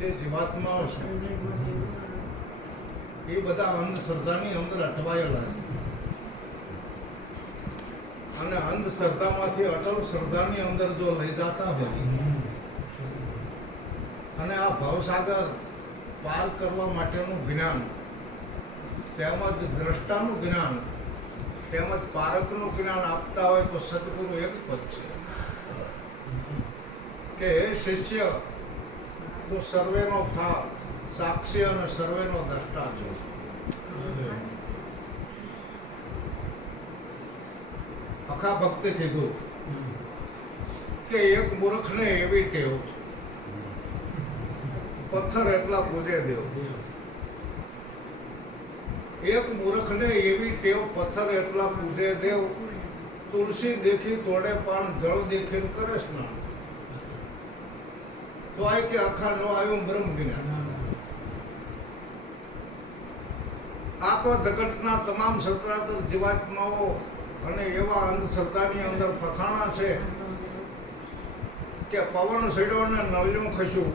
જે જીવાત્માઓ છે, એ બધા અંધશ્રદ્ધાની અંદર અટવાયેલા છે. અને અંધશ્રદ્ધામાંથી અટલ શ્રદ્ધાની અંદર જો લઈ જતા હોય, અને આ ભવસાગર પાર કરવા માટેનું જ્ઞાન તેમજ દ્રષ્ટાનું જ્ઞાન તેમજ પારકનું જ્ઞાન આપતા હોય તો સદગુરુ એક પદ છે. કે શિષ્ય તું સર્વેનો થા સાક્ષી અને સર્વેનો દ્રષ્ટા છું અખા ભક્તે કીધું કે એક મૂર્ખને એવી ટેવ, પથ્થર એટલા પૂજે દેવ. એક મૂર્ખને એવી ટેવ, પથ્થર એટલા પૂજે દેવ, તુલસી દેખી તોડે પણ જળ દેખીને કરે સ્નાન. તો આ કે આખા નો આવ્યું બ્રહ્મ જ્ઞાન આ તો જગતના તમામ સત્રાતર જીવાત્માઓ અને એવા અંધશ્રદ્ધાની અંદર ફસાણા છે કે પવન સડ્યો ને નળિયું ખસ્યું.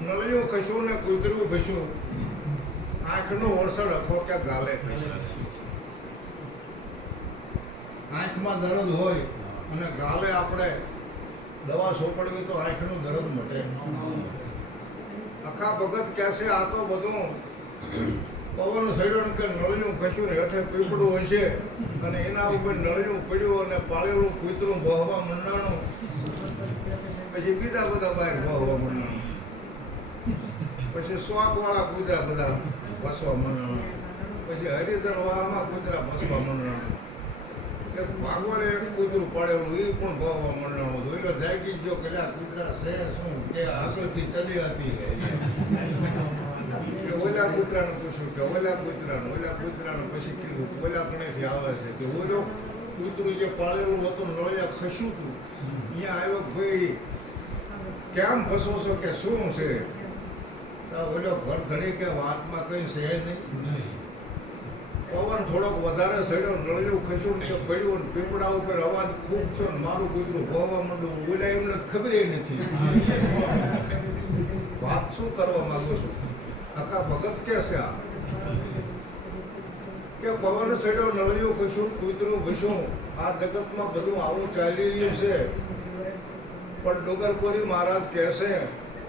નળિયું ખસ્યું ને કૂતરું ખસ્યું આંખનું વરસડ અખો કે ગાલે આંખમાં દરદ હોય અને ગાલે આપણે દવા સોપડવી તો આંખનું દરદ મટે. આખા ભગત કહેશે આ તો બધું પવન સડ્યો કે નળિયું કશું ને હેઠે પીપળું હશે અને એના ઉપર નળિયું પડ્યું અને પાળેલું કૂતરું બહવા મંડાણું. પછી બીજા બધા બહાર બહવા મંડાણું. પછી સ્વાક વાળા કૂતરા બધા બસવા મંડાણું. પછી હરિધર વાળામાં કૂતરા બસવા મંડાણું. એક એક કૂતરું પાડેલું એ પણ ગયો કે આ કૂતરા છે, શું કે આગળથી ચલી હતી. ઓલા કૂતરાને પૂછ્યું કે ઓલા કૂતરાને ઓલા કૂતરાને પછી કીધું કણેથી આવે છે. કે ઓલો કૂતરું જે પાળેલું હતું નળિયા ખસ્યું હતું અહીંયા આવ્યો ભાઈ, કેમ ફસો છો કે શું છે? ઓલો ઘર ધડી કે વાતમાં કઈ છે નહીં. પવન થોડોક વધારે સડ્યો નળિયું ખસ્યું કે પડ્યું ને ઉપર અવાજ ખૂબ છે મારું કૂતરું ભોવા માંડું. બોલાયું ને ખબર નથી. વાત શું કરવા માંગુ છું? આખા ભગત કે છે કે પવન ચડ્યો નળિયું ખસ્યું કૂતરું ભસ્યું આ જગતમાં બધું આવું ચાલી રહ્યું છે. પણ ડુંગરપુરી મહારાજ કહેશે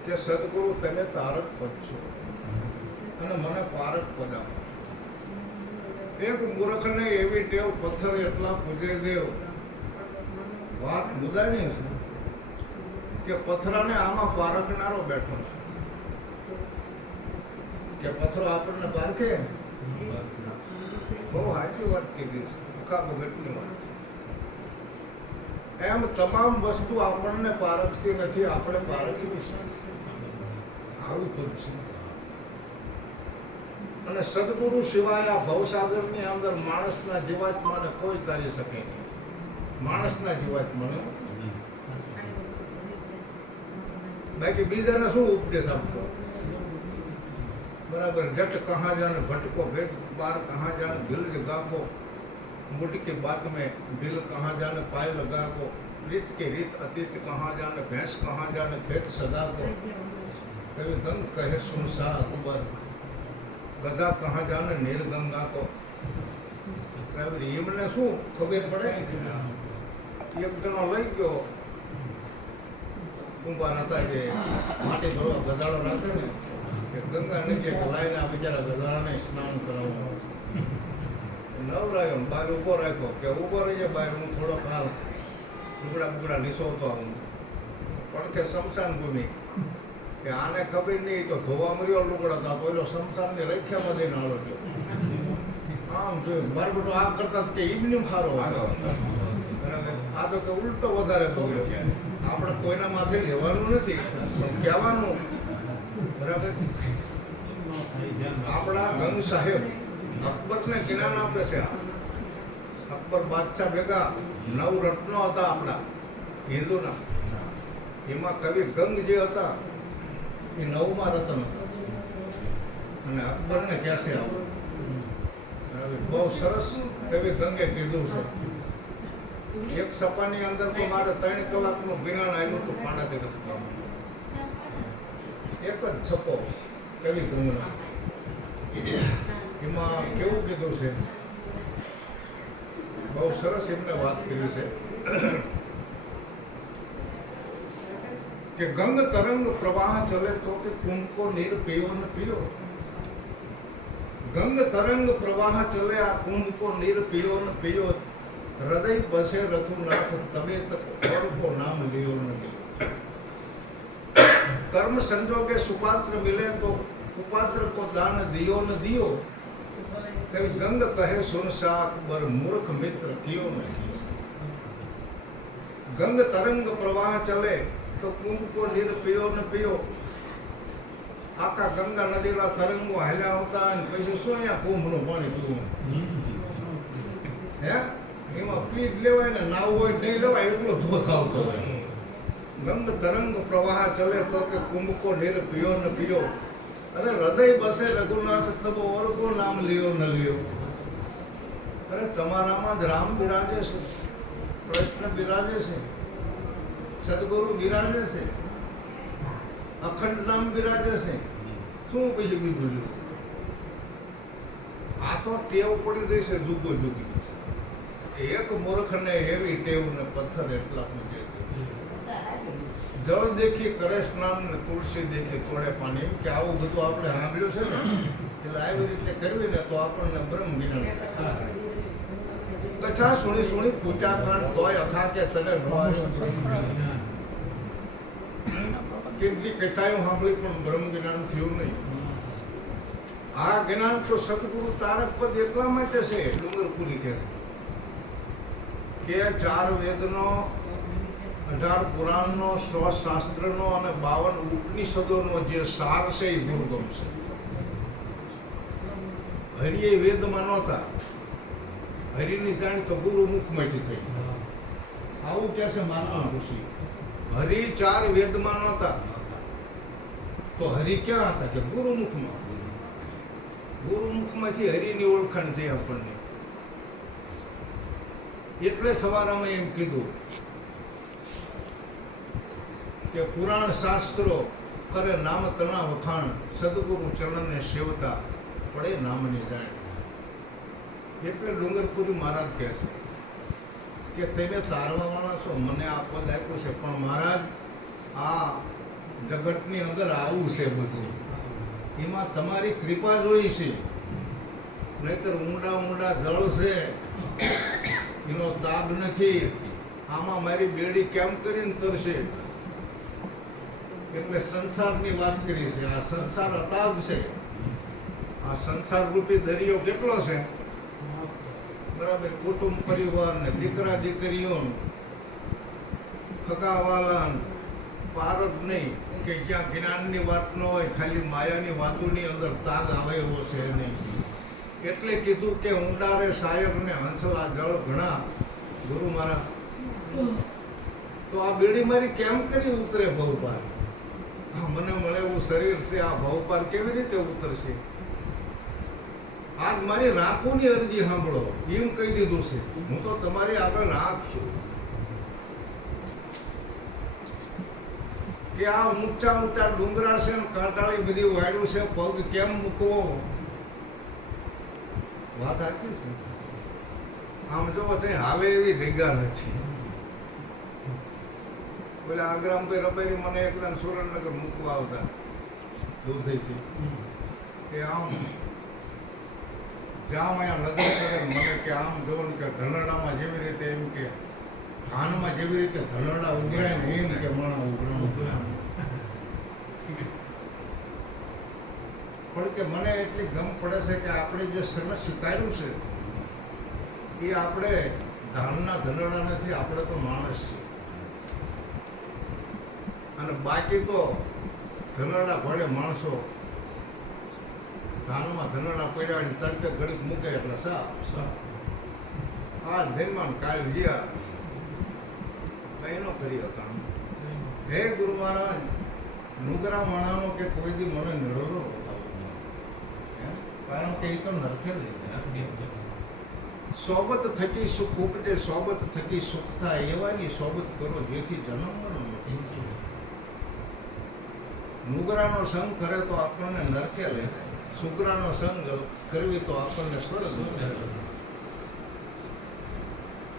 કે, સદગુરુ, તમે તારક પદ છો. અને મને પારક પદ આપો. એક મૂર્ખને એવી ટેવ પથ્થર એટલા પૂજે દેવ. વાત મુદાની છે કે પથરાને આમાં પારખનારો બેઠો છે. કે પથરો આપણને પારખે? બહુ સાચી વાત કીધી છે. આખા ભગતની વાત છે. એમ તમામ વસ્તુ આપણને પારખતી નથી, આપણે પારખી છે આવું પદ છે. અને સદગુરુ સિવાય આ ભવસાગરની અંદર માણસના જીવાત્માને કોઈ તારી શકે નહીં માણસના જીવાત્માને બાકી બીજાને શું ઉપદેશ આપતો बराबर जट कहाँ जाने भटको भेद बार कहाँ जाने दिल जगा को मुठ के बात में दिल कहाँ जाने पाए लगा को रीत के रीत अतीत कहाँ जाने भैंस कहाँ जाने खेत सदा को कभी गंग कहे सुनसा अकबर ગગા કહા જાને નીર ગંગા તો એમને શું ખબર પડે? એક જણો લઈ ગયો. કુંભાર હતા જે માટી થોડો ગદાળો રાખે ને કે ગંગા નીચે લાઈને આ બિચારા ગદાળાને સ્નાન કરાવવાનું નવરાયો બહાર ઊભો રાખ્યો. કે ઊભો રહીએ બહાર હું થોડો હાલ ટુકડા બુકડા નીસોતો આવું. પણ કે શમશાન ભૂમિ. કે આને ખબર નહીં તો ધોવા મર્યો લુગડા તો પેલો સંસારની રખ્યામાં જઈને ગયો આમ જોયું મારે બધું આ કરતા કે ઈવનિંગ સારો હતો આ તો કે ઉલટો વધારે બગડ્યો આપણે કોઈના માથે લેવાનું નથી કહેવાનું. બરાબર? આપણા ગંગ સાહેબ અકબરને જ્ઞાન આપે છે. અકબર બાદશાહ ભેગા નવ રત્નો હતા આપણા, હિન્દુના. એમાં કવિ ગંગ જે હતા એ નવમાં રતન. અને અકબરને કહેશે આવું બહુ સરસ કવિ ગંગે કીધું છે. એક સપાની અંદર તો મારે ત્રણ કલાકનું જ્ઞાન આવ્યું હતું પાણાથી ગામમાં એક જ છપો કવિ ગંગના. એમાં કેવું કીધું છે? બહુ સરસ એમને વાત કરી છે. કે ગંગ તરંગ પ્રવાહ ચલે તો કે કુંભ કો નીર પીઓ ન પીઓ ગંગ તરંગ પ્રવાહ ચલે આ કુંભ કો નીર પીઓ ન પીઓ હૃદય બસે રઘુનાથ તબે તક ઓર કો નામ લિયો ન લિયો કર્મ સંજોગે સુપાત્ર મિલે તો કુપાત્ર કો દાન દિયો ન દિયો કવિ ગંગ કહે સુન સા અકબર મૂર્ખ મિત્ર કિયો ન કિયો ગંગ તરંગ પ્રવાહ ચલે તો કુંભ કો નીર પીયો ને પીયો. આખા ગંગા નદીના તરંગો હાલ્યા આવતા અને પછી શું અહીંયા કુંભનું પાણી પીવું? હે? એમાં પી લેવાય ને નાવું હોય નહીં લેવાય, એટલો ધોધ આવતો હોય. ગંગ તરંગ પ્રવાહ ચલે તો કે કુંભ કો નીર પીયો ન પીયો. અરે હૃદય બસે રઘુનાથ, તબો ઓર કો નામ લ્યો ન લ્યો. અરે તમારામાં જ રામ બિરાજે છે. કૃષ્ણ બિરાજે છે. સદગુરુ બિરાજે છે. અખંડ નામ બિરાજે છે. શું પછી બીજું જોયું? આ તો ટેવ પડી છે જુગો જુગી એક મૂર્ખને એવી ટેવ ને પથ્થર એટલા પૂજે જળ દેખી કરે સ્નાન ને તુલસી દેખી તોડે પાણી. કે આવું બધું આપણે સાંભળ્યું છે ને? એટલે આવી રીતે કરવી ને તો આપણને બ્રહ્મ જ્ઞાન. કથા સુણી સુણી પૂજા કાંડ તોય અથા કે તને કેટલી કથાઓ સાંભળી પણ બ્રહ્મ જ્ઞાન થયું નહીં. આ જ્ઞાન તો સદગુરુ તારક પદ એટલા માટે છે ડુંગરપુરી કે કે ચાર વેદનો અઢાર પુરાણનો સો શાસ્ત્રનો અને બાવન ઉપનિષદોનો જે સાર છે એ દુર્ગમ છે. હરિએ વેદમાં નહોતા હરિની જાણ તો ગુરુ મુખમાંથી થઈ. આવું કહે છે માનવા ઋષિ? હરિ ચાર વેદમાં નહોતા તો હરિ ક્યાં હતા? કે ગુરુમુખમાં? ગુરુમુખમાંથી હરિની ઓળખાણ થઈ આપણને. એટલે સવારમાં એમ કીધું કે પુરાણ શાસ્ત્રો કરે નામ તણા વખાણ, સદગુરુ ચરણને સેવતા પડે નામને જાણ એટલે ડુંગરપુરી મહારાજ કહે છે કે તમે તારવા વાળા છો, મને આ પદ છે, પણ મહારાજ, આ જગતની અંદર આવું છે બધું. એમાં તમારી કૃપા જોઈ છે. નહીતર ઊંડા ઊંડા જળ છે. એનો તાગ નથી. આમાં મારી બેડી કેમ કરીને તરશે? એટલે સંસારની વાત કરી છે. આ સંસાર અતાગ છે. આ સંસાર રૂપી દરિયો કેટલો છે? બરાબર, કુટુંબ પરિવાર ને દીકરા દીકરીઓ ફગાવાલા પારક નહીં. કે જ્યાં જ્ઞાનની વાત ન હોય, ખાલી માયાની વાતોની અંદર તાગ આવે એવો છે નહીં. એટલે કીધું કે ઊંડારે સાહેબ ને હંસલા જળ ઘણા, ગુરુ મારા તો આ બીડી મારી કેમ કરી ઉતરે ભવપાર? આ મને મળે એવું શરીર છે, આ ભવપાર કેવી રીતે ઉતરશે? આજ મારી રાખોની અરજી સાંભળો. એમ કહી દીધું છે. હું તો તમારી આગળ રાખ છું કે આ ઊંચા ઊંચા ડુંગરા છે ને કાંટાળી બધી વાડ્યું છે, પગ કેમ મૂકવો? વાત સાચી છે. આમ જો, તે હાલે એવી જગ્યા નથી. પેલા આગ્રામભાઈ રબેરી મને એકદમ સુરેન્દ્રનગર મૂકવા આવતા દૂધઈથી કે આમ, જામ અહીંયા લગ્ન કરે મને કે આમ જોવું કે ધનડામાં જેવી રીતે એમ કે ધાનમાં જેવી રીતે ધનરડા ઉઘરાય ને એમ કે માણા ઉઘરા પણ કે મને એટલી ગમ પડે છે કે આપણે જે સરસ સ્વીકાર્યું છે એ આપણે ધાનના ધનરડા નથી આપણે તો માણસ છીએ. અને બાકી તો ધનડા ભળે માણસો. ધાનમાં ધનડા પડ્યા અને તડકે ગણિત મૂકે એટલે સા આ જન્માન કાલ જ્યાં કઈ કર્યો કરી હે ગુરુ મહારાજ નુકરા માણાનો કે કોઈ મને નડેલો કારણ કે એ તો નરખે લઈ સોબત થકી સુખ ઉપજે, સોબત થકી સુખ થાય એવાની સોબત કરો જેથી જન્મ મરણ નુગરાનો સંગ કરે તો આપણને નરકે લે. સુગરાનો સંગ કરવી તો આપણને સ્વર્ગ.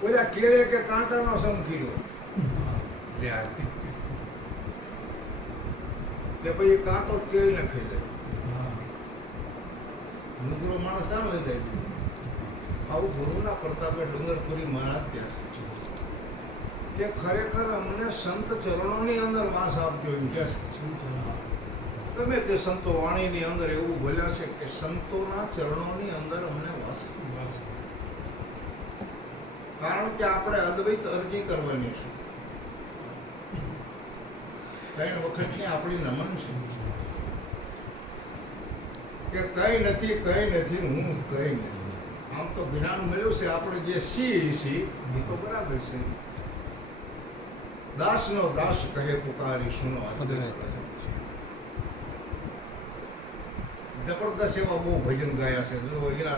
ઓલા કેળે કે કાંટાનો સંગ કર્યો? લે આ. કે પછી કાંટો કેળને ખાઈ જાય ડુંગરો માણસ ક્યાં હોય જાય. આવું ગુરુના પ્રતાપે ડુંગરપુરી મહારાજ ત્યાં છે કે ખરેખર અમને સંત ચરણોની અંદર વાસ આપજો એમ કે તમે તે સંતો વાણીની અંદર એવું બોલ્યા છે કે સંતોના ચરણોની અંદર અમને વાસ કારણ કે આપણે અદ્વૈત અરજી કરવાની છે. ત્રણ વખતની આપણી નમન છે કે કઈ નથી કઈ નથી, હું કઈ નથી. આમ તો જ્ઞાન મળ્યું છે, આપણે જે સી સી એ તો બરાબર છે. દાસનો દાસ કહે પુકારી, સુનો જબરદસ્ત એવા બહુ ભજન ગાયા છે. જો એના